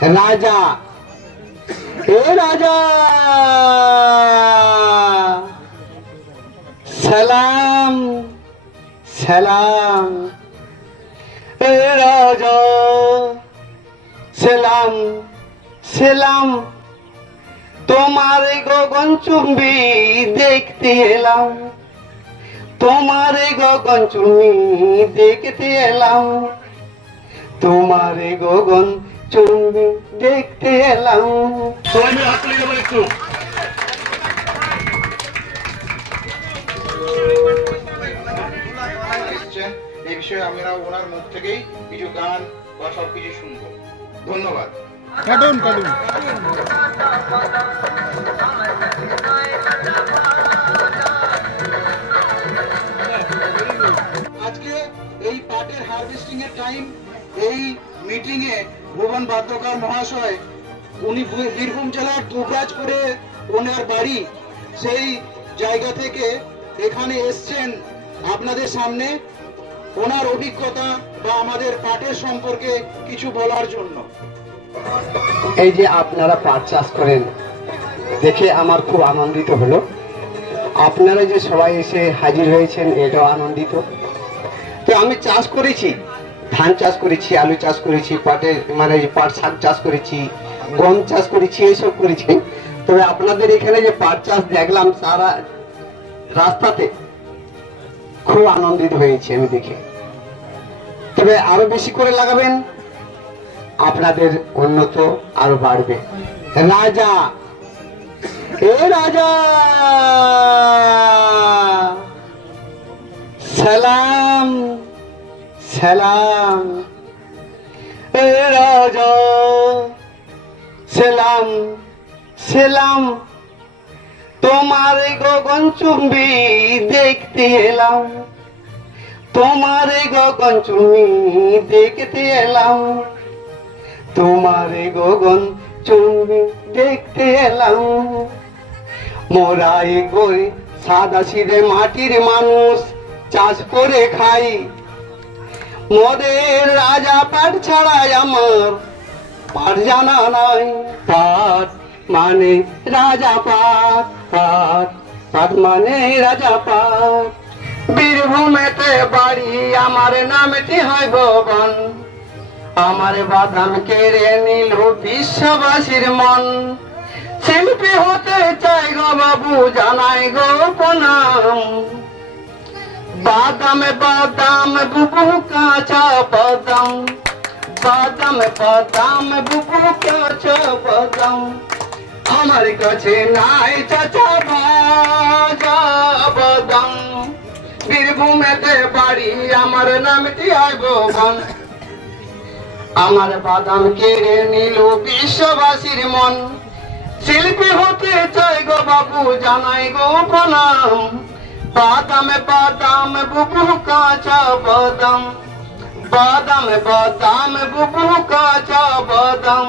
রাজা এ রাজা সালাম সালাম এ রাজা সালাম সালাম তোমার গগন চুম্বি দেখতে এলাম। তোমার গগন চুম্বি দেখতে এলাম। তোমার গগন চুম্বি দেখতে এলাম। সবাই মিলে হাত তুলে একটু। এই বিষয়ে আমরা ওনার মুখ থেকেই কিছু গান বা সব কিছু শুনব। ধন্যবাদ। কাটুন কাটুন। আজকে এই পাটের হারভেস্টিং এর টাইম মিটিং এ ভুবন বাদ্যকার মহাশয়, উনি বীরভূম জেলার দুবরাজপুরে ওনার বাড়ি, সেই জায়গা থেকে এখানে এসছেন আপনাদের সামনে ওনার অভিজ্ঞতা বা আমাদের পাটের সম্পর্কে কিছু বলার জন্য। এই যে আপনারা পাট চাষ করেন, দেখে আমার খুব আনন্দিত হলো। আপনারা যে সবাই এসে হাজির হয়েছেন, এটাও আনন্দিত। তো আমি চাষ করেছি ধান চাষ করেছি, আলু চাষ করেছি, পাটের মানে পাট শাক চাষ করেছি, গম চাষ করেছি, এইসব করেছি। তবে আপনাদের এখানে যে পাট চাষ দেখলাম, সারা রাস্তাতে খুব আনন্দিত হয়েছি আমি দেখে। তবে আরও বেশি করে লাগাবেন, আপনাদের উন্নত আরও বাড়বে। রাজা! এ রাজা! সালাম! সালাম রাজা, সালাম সালাম, তোমার গগন চুম্বি দেখতে এলাম। তোমার গগন চুম্বি দেখতে এলাম। তোমারে গগন চুম্বি দেখতে এলাম। মোরা এগোয় সাদা সিধে মাটির মানুষ, চাষ করে খাই। মোদের রাজা পাট ছাড়াই আমার পাট জানা নাই। পাট মানে রাজা পাট পাট পাট মানে রাজা পাট। বীরভূমেতে বাড়ি, আমার নামটি হয় ভবন আমার বাদাম কেড়ে নিল বিশ্ববাসীর মন। শিল্পী হতে চাই গো বাবু, জানাই গো প্রণাম। বাদাম বাদাম, বুবু কাঁচা বাদাম। বাদাম বাদাম, বুবু কাঁচা বাদাম। আমার কাছে নাই চাচা ভাজা বাদাম। বীরভূমেতে বাড়ি, আমার নামটি হয় ভবন আমার বাদাম কেড়ে নিল বিশ্ববাসীর মন। শিল্পী হতে চাই গো বাবু, জানাই গো প্রণাম। বাদাম বাদাম বুবু কাঁচা বাদাম বাদামে বাদাম বুবু কাঁচা বাদাম